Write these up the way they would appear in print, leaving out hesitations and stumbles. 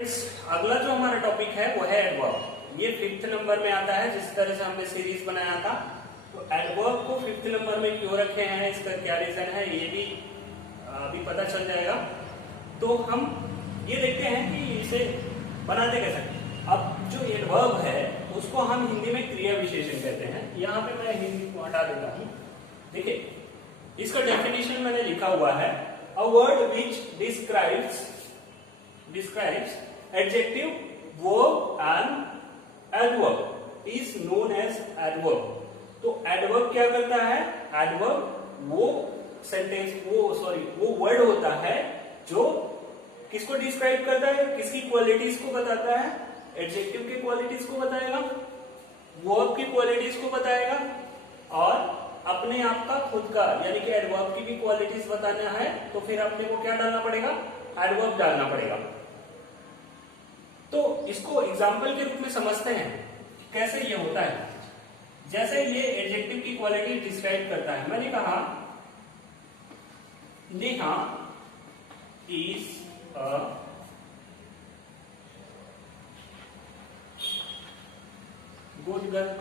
अगला जो हमारा टॉपिक है वो है एडवर्ब। ये 5th नंबर में आता है। जिस तरह से हमने सीरीज बनाया था, तो एडवर्ब को 5th नंबर में क्यों रखे हैं, इसका क्या रीजन है, ये भी अभी पता चल जाएगा। तो हम ये देखते हैं कि इसे बनाते कैसे। अब जो एडवर्ब है उसको हम हिंदी में क्रिया विशेषण कहते हैं। यहाँ पे मैं हिंदी को हटा देता हूँ। देखिए, इसका डेफिनेशन मैंने लिखा हुआ है, a word which describes adjective, verb and adverb is known as adverb। तो adverb क्या करता है? adverb वो वर्ड होता है जो किसको डिस्क्राइब करता है, किसकी क्वालिटीज को बताता है। एडजेक्टिव की क्वालिटीज को बताएगा, वर्ब की क्वालिटीज को बताएगा, और अपने आप का खुद का यानी कि एडवर्ब की भी क्वालिटीज बताना है तो फिर अपने को क्या डालना पड़ेगा, एडवर्ब डालना पड़ेगा। तो इसको एग्जाम्पल के रूप में समझते हैं कैसे ये होता है। जैसे ये एडजेक्टिव की क्वालिटी डिस्क्राइब करता है। मैंने कहा Neha is a good girl.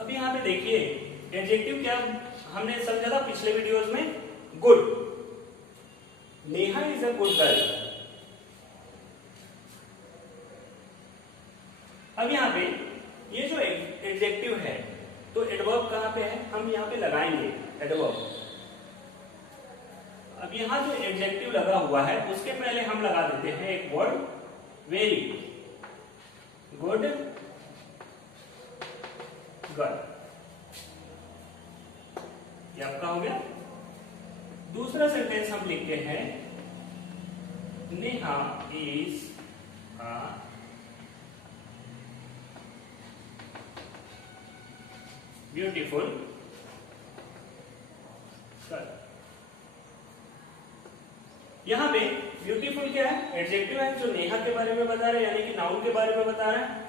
अब यहां पे देखिए, एडजेक्टिव क्या हमने समझा था पिछले वीडियोस में, good. Neha is a good girl. अब यहाँ पे ये जो एडजेक्टिव है, तो एडवर्ब कहां पे है, हम यहाँ पे लगाएंगे एडवर्ब। अब यहाँ जो एडजेक्टिव लगा हुआ है उसके पहले हम लगा देते हैं एक वर्ड, वेरी गुड गर्ल। ये आपका हो गया। दूसरा सेंटेंस हम लिखते हैं, Neha is a beautiful girl. यहां पे ब्यूटीफुल क्या है, एडजेक्टिव है जो नेहा के बारे में बता रहे हैं, यानी कि नाउन के बारे में बता रहे हैं।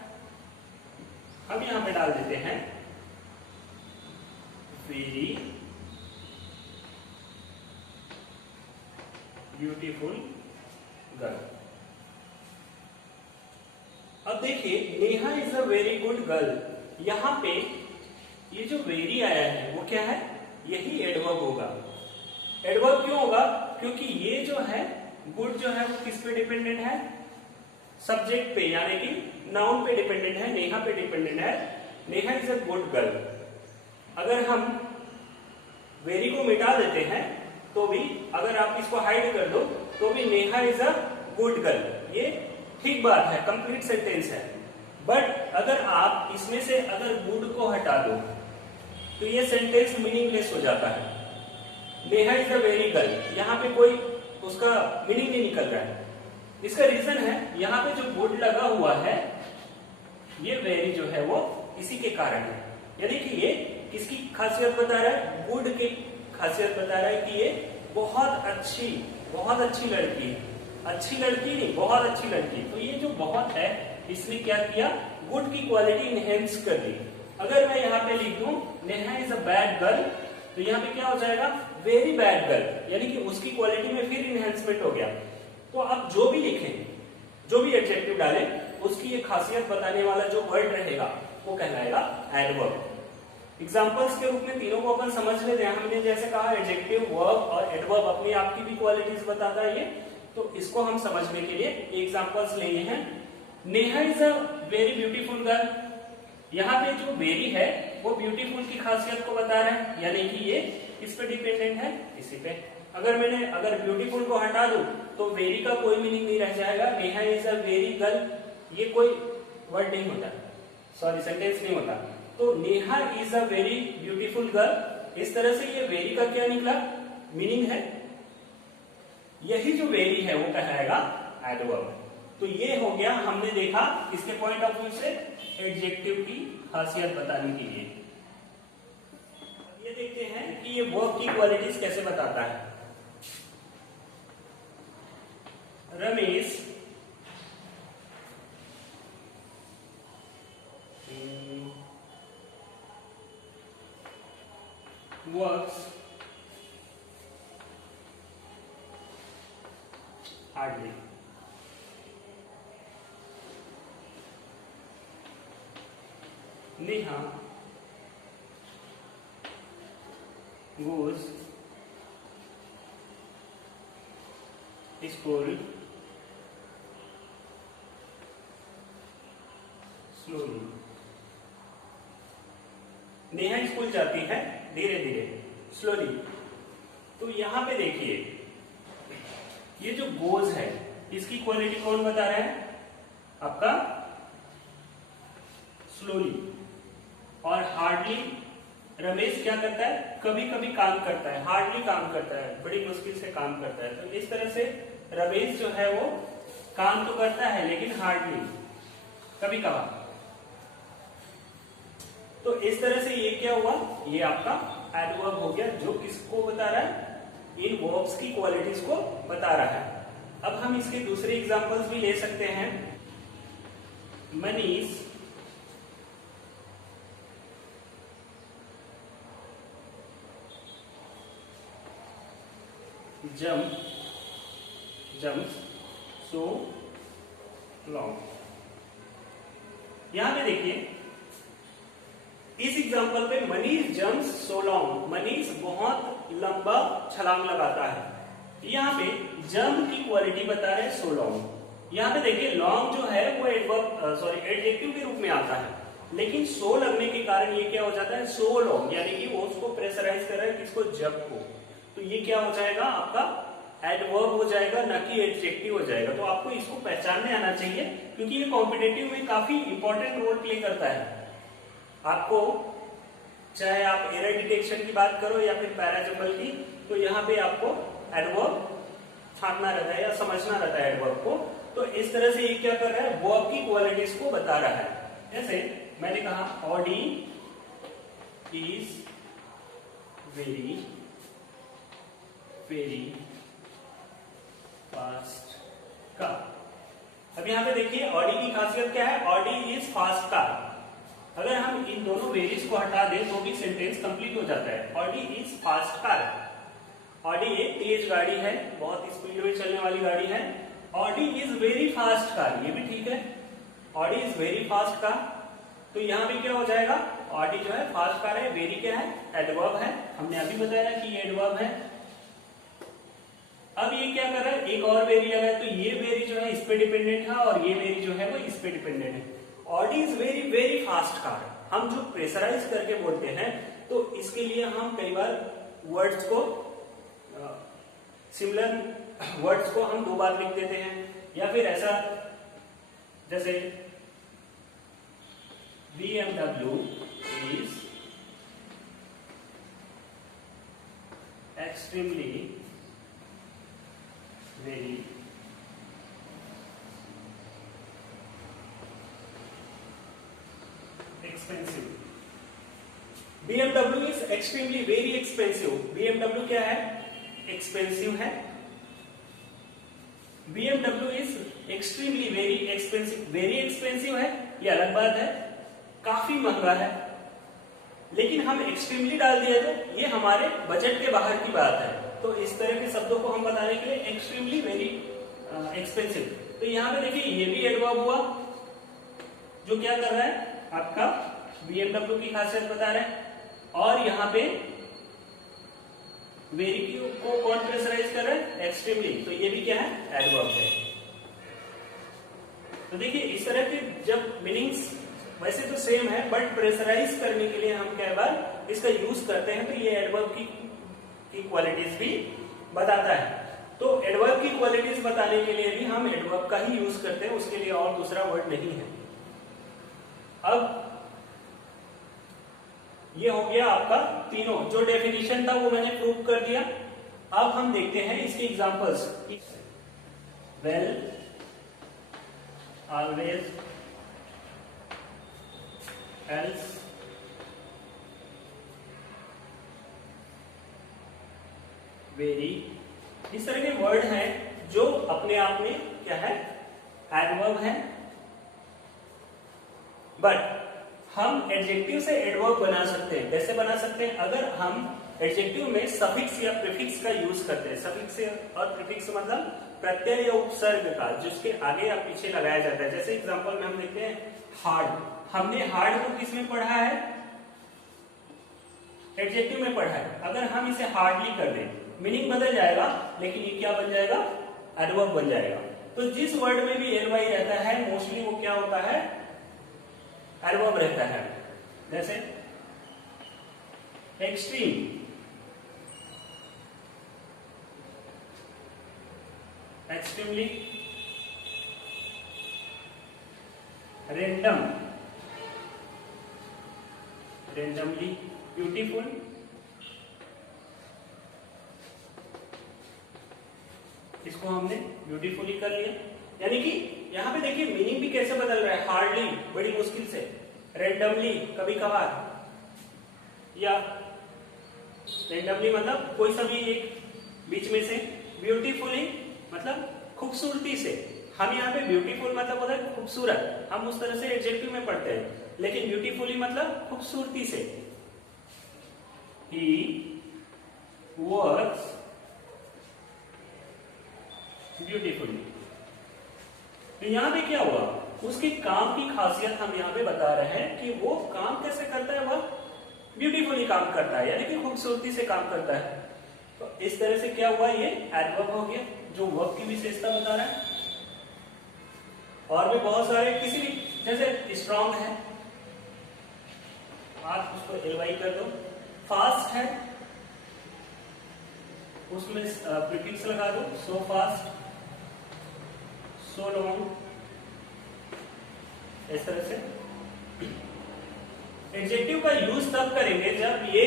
हम यहां पे डाल देते हैं वेरी ब्यूटीफुल गर्ल। अब देखिए, Neha is a very good girl. यहां पे ये जो वेरी आया है वो क्या है, यही एडवर्ब होगा। एडवर्ब क्यों होगा, क्योंकि ये जो है गुड जो है वो किस पे डिपेंडेंट है, सब्जेक्ट पे, यानी कि नाउन पे डिपेंडेंट है, नेहा पे डिपेंडेंट है। Neha is a good girl. अगर हम वेरी को मिटा देते हैं तो भी, अगर आप इसको हाइड कर दो तो भी Neha is a good girl, ये ठीक बात है, कंप्लीट सेंटेंस है। बट अगर आप इसमें से अगर गुड को हटा दो तो ये सेंटेंस मीनिंगलेस हो जाता है। Neha is a very girl, यहाँ पे कोई उसका मीनिंग नहीं निकल रहा है। इसका रीजन है, यहाँ पे जो गुड लगा हुआ है, ये वेरी जो है वो इसी के कारण है। यानी कि ये किसकी खासियत बता रहा है, गुड की खासियत बता रहा है कि ये बहुत अच्छी लड़की है। अच्छी लड़की नहीं, बहुत अच्छी लड़की। तो ये जो बहुत है, इसने क्या किया, गुड की क्वालिटी इनहेंस कर दी। अगर मैं यहाँ पे लिख दूं Neha is a bad girl, तो यहाँ पे क्या हो जाएगा, वेरी बैड गर्ल, यानी कि उसकी क्वालिटी में फिर इनहेंसमेंट हो गया। तो आप जो भी लिखें, जो भी एडजेक्टिव डालें, उसकी ये खासियत बताने वाला जो वर्ड रहेगा वो कहलाएगा एडवर्ब। एग्जांपल्स के रूप में तीनों को अपन समझ लेते हैं। हमने जैसे कहा एडजेक्टिव, वर्ब और एडवर्ब अपनी आप की भी क्वालिटीज बताता है ये, तो इसको हम समझने के लिए एग्जांपल्स लिए हैं। Neha is a very beautiful girl. यहाँ पे जो वेरी है वो ब्यूटीफुल की खासियत को बता रहा है, यानी कि ये किस पे डिपेंडेंट है, इसी पे। अगर ब्यूटीफुल को हटा दूं तो वेरी का कोई मीनिंग नहीं रह जाएगा। Neha is a very girl, ये कोई वर्ड नहीं होता, सॉरी सेंटेंस नहीं होता। तो Neha is a very beautiful girl, इस तरह से ये वेरी का क्या निकला, मीनिंग है। यही जो वेरी है वो कहलाएगा एडवर्ब। तो ये हो गया, हमने देखा इसके पॉइंट ऑफ व्यू से एडजेक्टिव की खासियत बताने के लिए। ये देखते हैं कि ये वर्ब की क्वालिटीज कैसे बताता है। Ramesh works hardly. Neha goes school slowly। Neha school जाती है धीरे धीरे, स्लोली। तो यहां पे देखिए ये जो गोज है इसकी क्वालिटी कौन बता रहा है? आपका स्लोली। और हार्डली रमेश क्या करता है? कभी कभी काम करता है, हार्डली काम करता है, बड़ी मुश्किल से काम करता है। तो इस तरह से रमेश जो है वो काम तो करता है लेकिन हार्डली, कभी कभार। तो इस तरह से ये क्या हुआ? ये आपका एडवर्ब हो गया जो किसको बता रहा है? इन वर्ब्स की क्वालिटीज को बता रहा है। अब हम इसके दूसरे एग्जांपल्स भी ले सकते हैं। Manish jumps so long। यहां पे देखिए इस एग्जांपल पे Manish jumps so long, Manish बहुत लंबा छलांग लगाता है। यहां पे जंप की क्वालिटी बता रहे हैं सो लॉन्ग। यहां पे देखिए लॉन्ग जो है वो एडजेक्टिव के रूप में आता है, लेकिन सो लगने के कारण ये क्या हो जाता है? सो लॉन्ग, यानी कि वो उसको प्रेशराइज कर रहा है किसको? जब को। तो ये क्या हो जाएगा? आपका एडवर्ब हो जाएगा, न कि एडजेक्टिव हो जाएगा। तो आपको इसको पहचानने आना चाहिए क्योंकि ये कॉम्पिटिटिव में काफी इंपॉर्टेंट रोल प्ले करता है। आपको चाहे आप एरर डिटेक्शन की बात करो या फिर पैराजम्बल की, तो यहाँ पे आपको एडवर्ब छांटना रहता है या समझना रहता है एडवर्ब को। तो इस तरह से ये क्या कर रहा है? वर्ब की क्वालिटीज को बता रहा है। जैसे मैंने कहा Audi is very very fast car. अब यहां पे देखिए ऑडी की खासियत क्या है? Audi is fast car. अगर हम इन दोनों वेरीज को हटा दें तो भी सेंटेंस कंप्लीट हो जाता है। Audi is fast car. Audi एक तेज गाड़ी है, बहुत स्पीड में चलने वाली गाड़ी है। Audi is very fast car, ये भी ठीक है। Audi is very fast car, तो यहां भी क्या हो जाएगा? ऑडी जो है फास्ट कार है, वेरी क्या है? एडवर्ब है। हमने अभी बताया कि ये एडवर्ब है। अब ये क्या कर रहा है? एक और वेरी लगा है, तो ये वेरी जो है इस पे डिपेंडेंट है और ये वेरी जो है वो इस पे डिपेंडेंट है। Audi is very very fast car, हम जो प्रेशराइज करके बोलते हैं तो इसके लिए हम कई बार वर्ड्स को सिमिलर वर्ड्स को हम दो बार लिख देते हैं, या फिर ऐसा जैसे BMW is extremely very expensive। BMW is extremely very expensive। BMW क्या है? एक्सपेंसिव है। BMW is extremely very expensive। Very expensive है ये अलग बात है, काफी महंगा है। लेकिन हम एक्सट्रीमली डाल दिया तो ये हमारे बजट के बाहर की बात है। तो इस तरह के शब्दों को हम बताने के लिए एक्सट्रीमली वेरी एक्सपेंसिव। तो यहाँ पे देखिए ये भी एडवर्ब हुआ जो क्या कर रहा है? आपका BMW की खासियत बता रहा है। और यहाँ पे वेरी को कौन प्रेशराइज कर रहा है? एक्सट्रीमली, तो ये भी क्या है? एडवर्ब है। तो देखिए इस तरह के जब मीनिंग्स वैसे तो सेम है बट प्रेशराइज करने के लिए हम कई बार इसका यूज करते हैं, तो ये एडवर्ब की क्वालिटीज भी बताता है। तो एडवर्ब की क्वालिटीज बताने के लिए भी हम एडवर्ब का ही यूज करते हैं, उसके लिए और दूसरा वर्ड नहीं है। अब ये हो गया आपका तीनों, जो डेफिनेशन था वो मैंने प्रूव कर दिया। अब हम देखते हैं इसके examples. Well, always, else, very, इस तरह के वर्ड हैं जो अपने आप में क्या है? एडवर्ब है। बट हम एडजेक्टिव से एडवर्ब बना सकते हैं। कैसे बना सकते हैं? अगर हम एडजेक्टिव में सफिक्स या प्रीफिक्स का यूज करते हैं। सफिक्स और प्रीफिक्स मतलब प्रत्यय या उपसर्ग का, जिसके आगे या पीछे लगाया जाता है। जैसे एग्जांपल में हम देखते हैं हार्ड, हमने हार्ड को किस में पढ़ा है? एडजेक्टिव में पढ़ा है। अगर हम इसे हार्डली कर दें, मीनिंग बदल जाएगा, लेकिन ये क्या बन जाएगा? एडवर्ब बन जाएगा। तो जिस वर्ड में भी एल वाई रहता है मोस्टली वो क्या होता है? एडवर्ब रहता है। जैसे extreme, extremely, random, randomly, beautiful, इसको हमने ब्यूटीफुली कर लिया। यानी कि यहां पे देखिए मीनिंग भी कैसे बदल रहा है। हार्डली बड़ी मुश्किल से, रैंडमली कभी कभार, या रैंडमली मतलब कोई सा भी एक बीच में से, ब्यूटीफुली मतलब खूबसूरती से। हम यहाँ पे ब्यूटीफुल मतलब होता है खूबसूरत, हम उस तरह से एडजेक्टिव में पढ़ते हैं, लेकिन ब्यूटीफुली मतलब खूबसूरती से। He works beautifully। तो यहाँ पे क्या हुआ? उसके काम की खासियत हम यहाँ पे बता रहे हैं कि वो काम कैसे करता है, वह ब्यूटीफुली काम करता है, यानी कि खूबसूरती से काम करता है। तो इस तरह से क्या हुआ? ये एडवर्ब हो गया जो वर्ब की विशेषता बता रहा है। और भी बहुत सारे, किसी भी, जैसे स्ट्रांग है, आप उसको एलवाई कर दो। फास्ट है, उसमें प्रीफिक्स लगा दो, सो फास्ट, सो लॉन्ग, इस तरह से। एडजेक्टिव का यूज तब करेंगे जब ये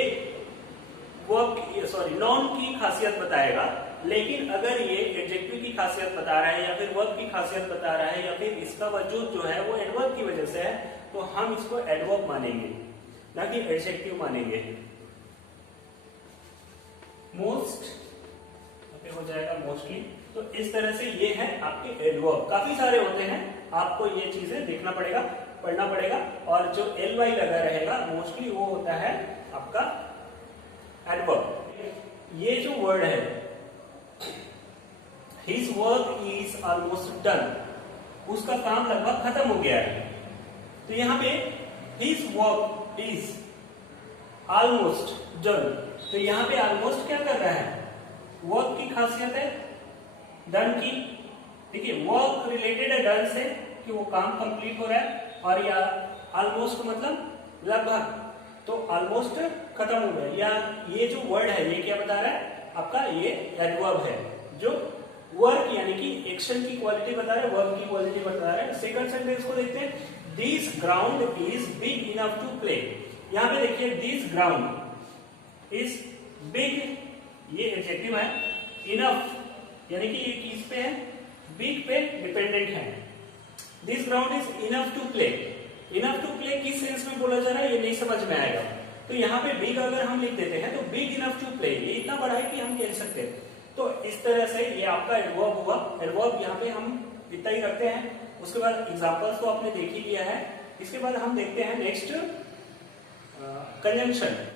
वर्ब नॉन की खासियत बताएगा। लेकिन अगर ये एडजेक्टिव की खासियत बता रहा है या फिर वर्ब की खासियत बता रहा है या फिर इसका वजूद जो है वो एडवर्ब की वजह से है, तो हम इसको एडवर्ब मानेंगे, ना कि एडजेक्टिव मानेंगे। मोस्ट हो जाएगा मोस्टली। तो इस तरह से ये है आपके एडवर्ब। काफी सारे होते हैं, आपको ये चीजें देखना पड़ेगा, पढ़ना पड़ेगा। और जो एल वाई लगा रहेगा मोस्टली वो होता है आपका एडवर्ब। ये जो वर्ड है his work is almost done, उसका काम लगभग खत्म हो गया है। तो यहाँ पे his work is almost done, तो यहाँ पे ऑलमोस्ट क्या कर रहा है? वर्क की खासियत है डन की। देखिए वर्क रिलेटेड है डन से कि वो काम कंप्लीट हो रहा है, और या ऑलमोस्ट मतलब लगभग, तो ऑलमोस्ट खत्म हो गया। या ये जो वर्ड है ये क्या बता रहा है? आपका ये एडवर्ब है जो वर्क यानी कि एक्शन की क्वालिटी बता रहा है, वर्क की क्वालिटी बता रहा है। सेकंड सेंटेंस को देखते हैं, this ground is big enough to play. यहां पे देखिए दिस ग्राउंड इज बिग, ये एडजेक्टिव है। इनफ यानी कि ये किस पे है? बिग पे डिपेंडेंट है। This ground is enough to play. Enough to play किस सेंस में बोला जा रहा है ये नहीं समझ में आएगा। तो यहाँ पे बिग अगर हम लिख देते हैं तो बिग इनफ टू प्ले, ये इतना बड़ा है कि हम खेल सकते हैं। तो इस तरह से ये आपका एडवर्ब हुआ। एडवर्ब यहाँ पे हम इतना ही रखते हैं। उसके बाद एग्जांपल्स तो आपने देख ही लिया है। इसके बाद हम देखते हैं नेक्स्ट कंजंक्शन।